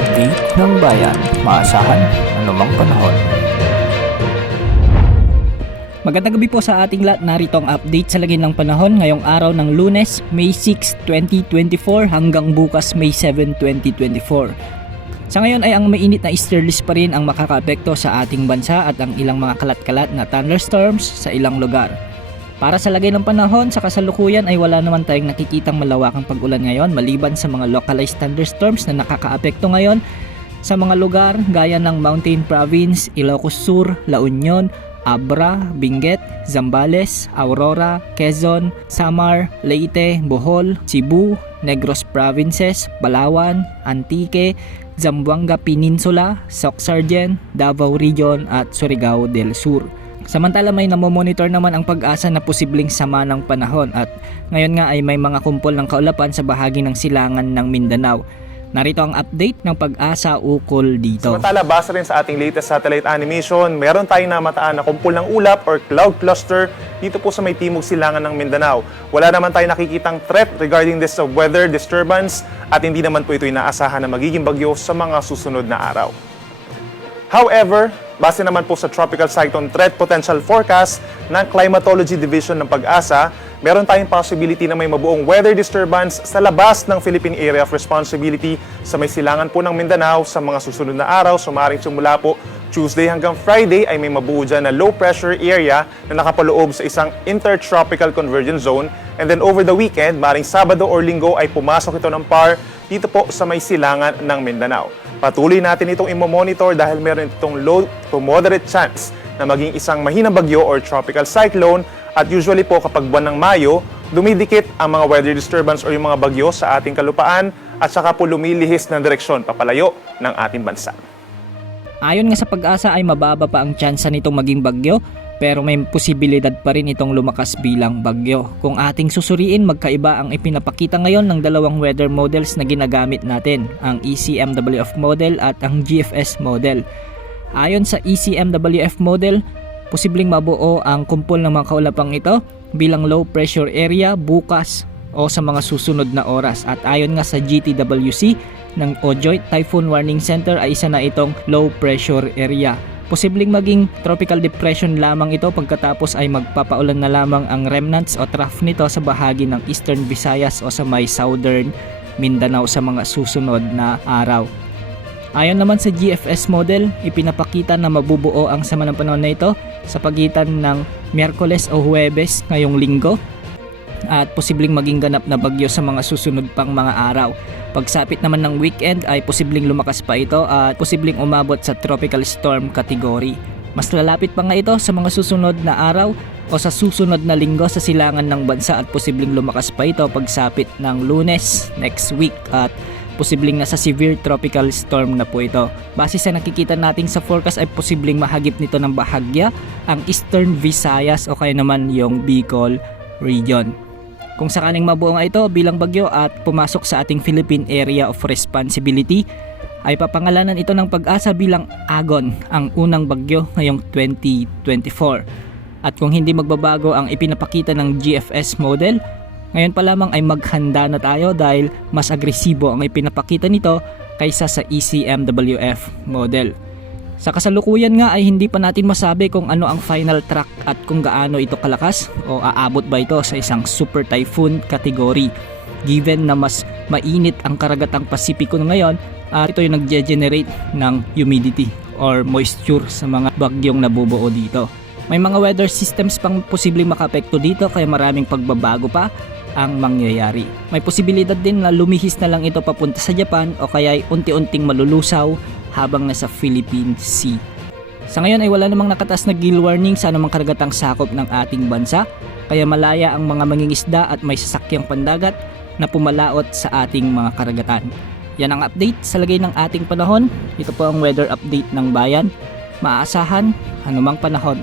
update ng bayan. Maasahan anumang panahon. Magandang gabi po sa ating lahat. Narito ang update sa lagay ng panahon ngayong araw ng Lunes, May 6, 2024 hanggang bukas May 7, 2024. Sa ngayon ay ang mainit na easterlies pa rin ang makakaapekto sa ating bansa at ang ilang mga kalat-kalat na thunderstorms sa ilang lugar. Para sa lagay ng panahon, sa kasalukuyan ay wala naman tayong nakikitang malawakang pag-ulan ngayon maliban sa mga localized thunderstorms na nakakaapekto ngayon sa mga lugar gaya ng Mountain Province, Ilocos Sur, La Union, Abra, Benguet, Zambales, Aurora, Quezon, Samar, Leyte, Bohol, Cebu, Negros Provinces, Palawan, Antique, Zamboanga Peninsula, Sorsogon, Davao Region at Surigao del Sur. Samantala may namomonitor naman ang Pag-asa na posibleng sama ng panahon at ngayon nga ay may mga kumpol ng kaulapan sa bahagi ng silangan ng Mindanao. Narito ang update ng Pag-asa ukol dito. Samantala, base rin sa ating latest satellite animation, meron tayong namataan na kumpol ng ulap or cloud cluster dito po sa may timog silangan ng Mindanao. Wala naman tayong nakikitang threat regarding this weather disturbance at hindi naman po ito inaasahan na magiging bagyo sa mga susunod na araw. However, base naman po sa Tropical Cyclone Threat Potential Forecast ng Climatology Division ng Pag-asa, meron tayong possibility na may mabuong weather disturbance sa labas ng Philippine Area of Responsibility sa may silangan po ng Mindanao sa mga susunod na araw. So maaaring simula po Tuesday hanggang Friday ay may mabuo dyan na low pressure area na nakapaloob sa isang intertropical convergence zone. And then over the weekend, maaaring Sabado or Linggo ay pumasok ito ng PAR dito po sa may silangan ng Mindanao. Patuloy natin itong i-monitor dahil meron itong low to moderate chance na maging isang mahinang bagyo or tropical cyclone at usually po kapag buwan ng Mayo, dumidikit ang mga weather disturbance o yung mga bagyo sa ating kalupaan at saka po lumilihis ng direksyon papalayo ng ating bansa. Ayon nga sa Pag-asa ay mababa pa ang tsansa nitong maging bagyo pero may posibilidad pa rin itong lumakas bilang bagyo. Kung ating susuriin, magkaiba ang ipinapakita ngayon ng dalawang weather models na ginagamit natin, ang ECMWF model at ang GFS model. Ayon sa ECMWF model, posibleng mabuo ang kumpol ng mga kaulapang ito bilang low pressure area bukas o sa mga susunod na oras. At ayon nga sa GTWC ng Joint Typhoon Warning Center ay isa na itong low pressure area. Posibleng maging tropical depression lamang ito pagkatapos ay magpapaulan na lamang ang remnants o trough nito sa bahagi ng Eastern Visayas o sa may Southern Mindanao sa mga susunod na araw. Ayon naman sa GFS model, ipinapakita na mabubuo ang sama ng panahon na ito sa pagitan ng Miyerkules o Huwebes ngayong linggo at posibleng maging ganap na bagyo sa mga susunod pang mga araw. Pagsapit naman ng weekend ay posibleng lumakas pa ito at posibleng umabot sa tropical storm category. Mas lalapit pa nga ito sa mga susunod na araw o sa susunod na linggo sa silangan ng bansa at posibleng lumakas pa ito pagsapit ng Lunes next week at posibleng nasa severe tropical storm na po ito. Base sa nakikita natin sa forecast ay posibleng mahagip nito ng bahagya ang Eastern Visayas o kaya naman yung Bicol region. Kung sakaling mabuo nga ito bilang bagyo at pumasok sa ating Philippine Area of Responsibility, ay papangalanan ito ng Pag-asa bilang Agon, ang unang bagyo ngayong 2024. At kung hindi magbabago ang ipinapakita ng GFS model, ngayon pa lamang ay maghanda na tayo dahil mas agresibo ang ipinapakita nito kaysa sa ECMWF model. Sa kasalukuyan nga ay hindi pa natin masabi kung ano ang final track at kung gaano ito kalakas o aabot ba ito sa isang super typhoon category. Given na mas mainit ang karagatang Pasipiko ngayon at ito yung nag-generate ng humidity or moisture sa mga bagyong nabubuo dito. May mga weather systems pang posibleng makaapekto dito kaya maraming pagbabago pa ang mangyayari. May posibilidad din na lumihis na lang ito papunta sa Japan o kaya ay unti-unting malulusaw habang nasa Philippine Sea. Sa ngayon ay wala namang nakataas na gale warning sa anumang karagatang sakop ng ating bansa, kaya malaya ang mga mangingisda at may sasakyang pandagat na pumalaot sa ating mga karagatan. Yan ang update sa lagay ng ating panahon. Ito po ang weather update ng bayan. Maaasahan anumang panahon.